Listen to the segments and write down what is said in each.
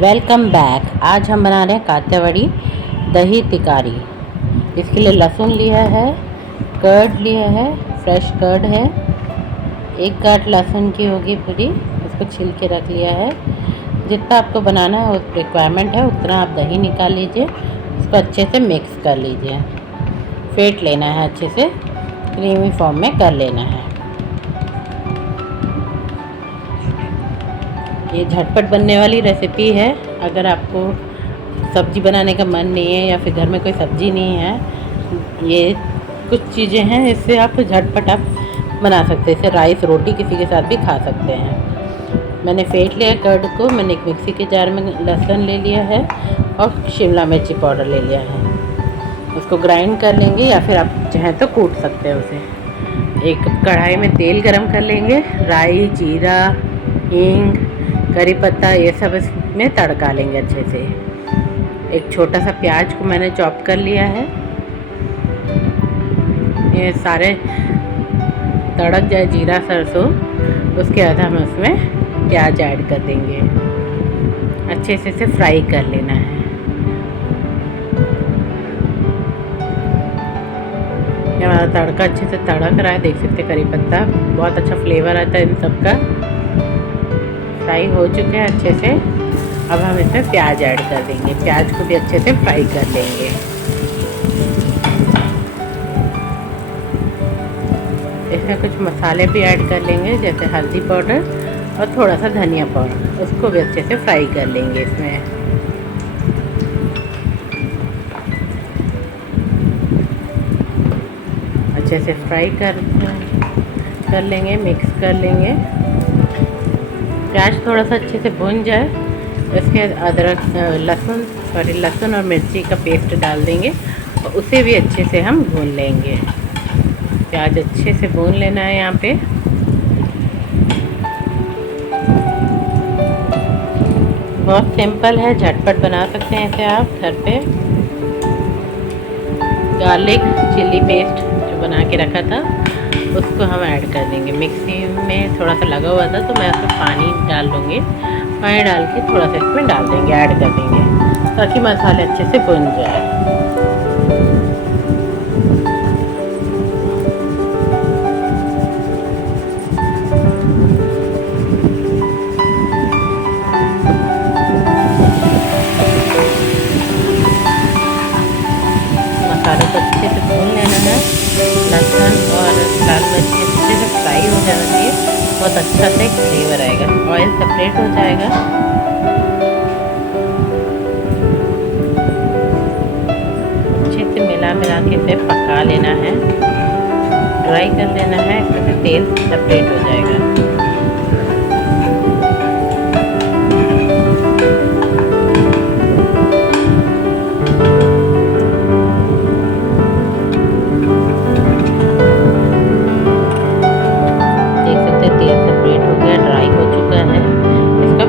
Welcome back. आज हम बना रहे हैं कात्यावड़ी दही तिकारी। इसके लिए लहसुन लिया है, कर्ड लिया है, फ्रेश कर्ड है, एक गांठ लहसुन की होगी पूरी, उसको छिल के रख लिया है। जितना आपको बनाना है उस रिक्वायरमेंट है उतना आप दही निकाल लीजिए, उसको अच्छे से मिक्स कर लीजिए, फेंट लेना है, अच्छे से क्रीमी फॉर्म में कर लेना है। ये झटपट बनने वाली रेसिपी है। अगर आपको सब्ज़ी बनाने का मन नहीं है या फिर घर में कोई सब्ज़ी नहीं है, ये कुछ चीज़ें हैं इससे आप झटपट आप बना सकते हैं। इसे राइस रोटी किसी के साथ भी खा सकते हैं। मैंने फेंट लिया कर्ड को। मैंने एक मिक्सी के जार में लहसुन ले लिया है और शिमला मिर्ची पाउडर ले लिया है। उसको ग्राइंड कर लेंगे या फिर आप चाहें तो कूट सकते हैं उसे। एक कढ़ाई में तेल गरम कर लेंगे। राई, जीरा, हींग, करी पत्ता, ये सब इसमें तड़का लेंगे अच्छे से। एक छोटा सा प्याज को मैंने चॉप कर लिया है। ये सारे तड़क जाए जीरा सरसों, उसके बाद हम उसमें प्याज ऐड कर देंगे। अच्छे से इसे फ्राई कर लेना है। ये हमारा तड़का अच्छे से तड़क रहा है, देख सकते करी पत्ता, बहुत अच्छा फ्लेवर आता है इन सब का। फ्राई हो चुके हैं अच्छे से। अब हम इसमें प्याज ऐड कर देंगे। प्याज को भी अच्छे से फ्राई कर लेंगे। इसमें कुछ मसाले भी ऐड कर लेंगे, जैसे हल्दी पाउडर और थोड़ा सा धनिया पाउडर, उसको भी अच्छे से फ्राई कर लेंगे इसमें। अच्छे से फ्राई कर लेंगे, मिक्स कर लेंगे। प्याज थोड़ा सा अच्छे से भुन जाए, इसके लहसुन और मिर्ची का पेस्ट डाल देंगे और उसे भी अच्छे से हम भून लेंगे। प्याज अच्छे से भून लेना है यहाँ पे। बहुत सिंपल है, झटपट बना सकते हैं इसे आप घर पे। गार्लिक चिल्ली पेस्ट जो बना के रखा था उसको हम ऐड कर देंगे। मिक्सी में थोड़ा सा लगा हुआ था तो मैं उसमें पानी डाल लूँगी। पानी डाल के थोड़ा सा इसमें डाल देंगे, ऐड कर देंगे, ताकि मसाले अच्छे से भुन जाए। मसाले को अच्छे से भून लेना है। लहसुन और लाल मिर्ची अच्छे से फ्राई हो जाना चाहिए, बहुत अच्छा से फ्लेवर आएगा, ऑयल सेपरेट हो जाएगा। अच्छे से मिला के इसे पका लेना है, ड्राई कर लेना है, इससे तेल सेपरेट हो जाएगा।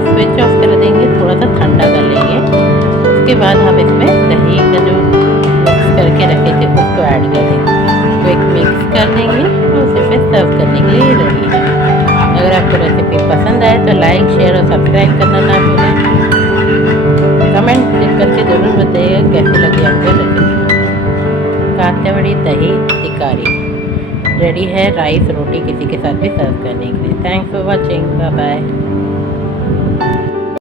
स्विच ऑफ कर देंगे, थोड़ा सा ठंडा कर लेंगे। उसके बाद हम इसमें दही का जो मिक्स करके रखे थे उसको ऐड कर देंगे। तो एक मिक्स कर देंगे और उसे फिर सर्व करने के लिए रेडी है। अगर आपको रेसिपी पसंद आए तो लाइक, शेयर और सब्सक्राइब करना ना भूलें। कमेंट करके ज़रूर बताइएगा कैसी लगी आपको रेसिपी। कात्यावड़ी दही तिकारी रेडी है, राइस रोटी किसी के साथ भी सर्व करने के लिए। Thanks for watching, bye bye.